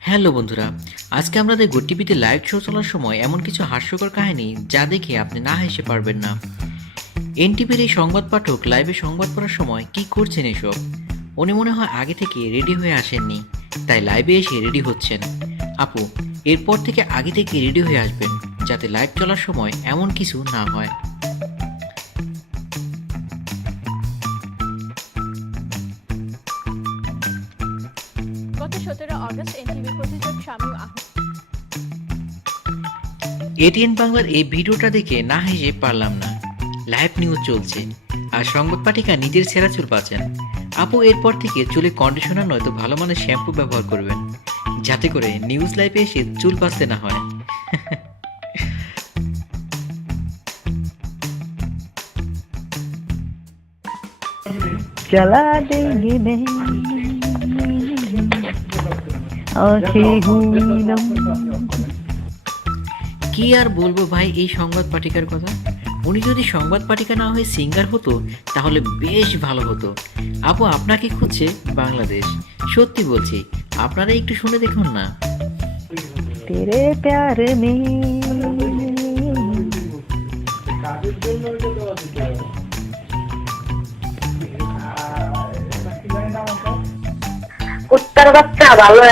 Hello বন্ধুরা, আজকে আমাদের গোটিভিতে লাইভ শো চলার সময় এমন কিছু হাস্যকর কাহিনী যা দেখে আপনি না হেসে পারবেন না। এনটিভির এই সংবাদ পাঠক লাইভে সংবাদ পড়ার সময় কি করছেন এসব? উনি মনে হয় আগে থেকে রেডি হয়ে আসেননি, তাই লাইভে এসে রেডি হচ্ছেন। আপু, এরপর থেকে আগে থেকে রেডি হয়ে আসবেন, যাতে লাইভ চলার সময় এমন কিছু না হয়। গত সতেরো আগস্ট এনটিভি প্রযোজক শামীম আহমেদ এটিএন বাংলার এই ভিডিওটা দেখে না হেসে পারলাম না লাইভ নিউজ চলছে আর সংবাদ পাঠিকা নিজের সেরা চুল পাচ্ছেন আপু এরপর থেকে চুলে কন্ডিশনার নয়তো ভালো মানের শ্যাম্পু ব্যবহার করবেন যাতে করে নিউজ লাইভে এসে চুল পাচতে না হয় चला देंगे मैं কি আর বলব ভাই এই সংবাদ পাঠিকার কথা? উনি যদি সংবাদ পাঠিকা না হয়ে সিঙ্গার হতো তাহলে বেশ ভালো হতো। আপু আপনাকে খুঁজছে বাংলাদেশ। সত্যি বলছি আপনারা একটু শুনে দেখুন না। তেরে প্যার মেয়ে। ভালো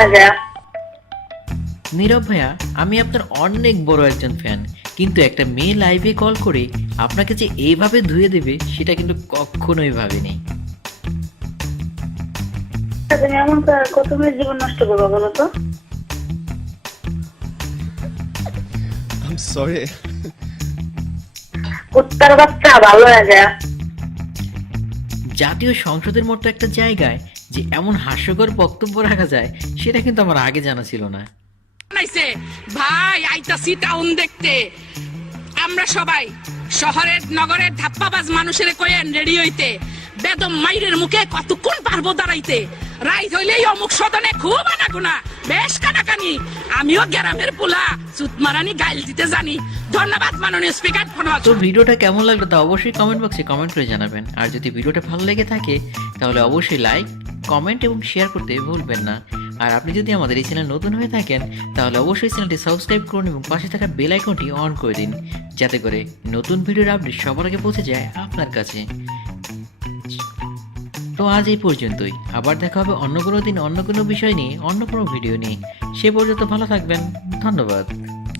নীরব ভাইয়া আমি আপনার অনেক বড় একজন ফ্যান কিন্তু একটা মেয়ে লাইভে কল করে আপনাকে যে এইভাবে ধুয়ে দেবে সেটা কিন্তু কখনোই ভাবিনি। তুমি এমন কত মেয়ের জীবন নষ্ট করব বলো তো? I'm sorry. কুত্তার বাচ্চা ভালো জাতীয় সংসদের মতো একটা জায়গায় যে এমন হাস্যকর বক্তব্য রাখা যায় সেটা কিন্তু আমার আগে জানা ছিল না। ভাই আইতাছি টাউন দেখতে। আমরা সবাই শহরের নগরের ধাপ্পাবাজ মানুষের কয়েন রেডি হইতে। বেদম মাইরের মুখে কতক্ষণ পারব দাঁড়াইতে? রাইত হইলেই অমুক সদনে খুব আনাগোনা বেশ কানাকানি। আমিও গ্রামের পোলা সুতমারানি গাইল দিতে জানি। ধন্যবাদ মাননীয় স্পিকার তো ভিডিওটা কেমন লাগল তা অবশ্যই কমেন্ট বক্সে কমেন্ট করে জানাবেন। আর যদি ভিডিওটা ভালো লেগে থাকে তাহলে অবশ্যই লাইক কমেন্ট এবং শেয়ার করতে ভুলবেন না। আর আপনি যদি আমাদের এই চ্যানেল নতুন হয়ে থাকেন, তাহলে অবশ্যই চ্যানেলটি সাবস্ক্রাইব করুন এবং পাশে থাকা বেল আইকনটি অন করে দিন, যাতে করে নতুন ভিডিওর আপডেট সবার আগে পৌঁছে যায় আপনার কাছে। তো আজ এই পর্যন্তই। আবার দেখা হবে অন্য কোনো দিন অন্য কোনো বিষয় নিয়ে, অন্য কোনো ভিডিও নিয়ে। সে পর্যন্ত ভালো থাকবেন। ধন্যবাদ।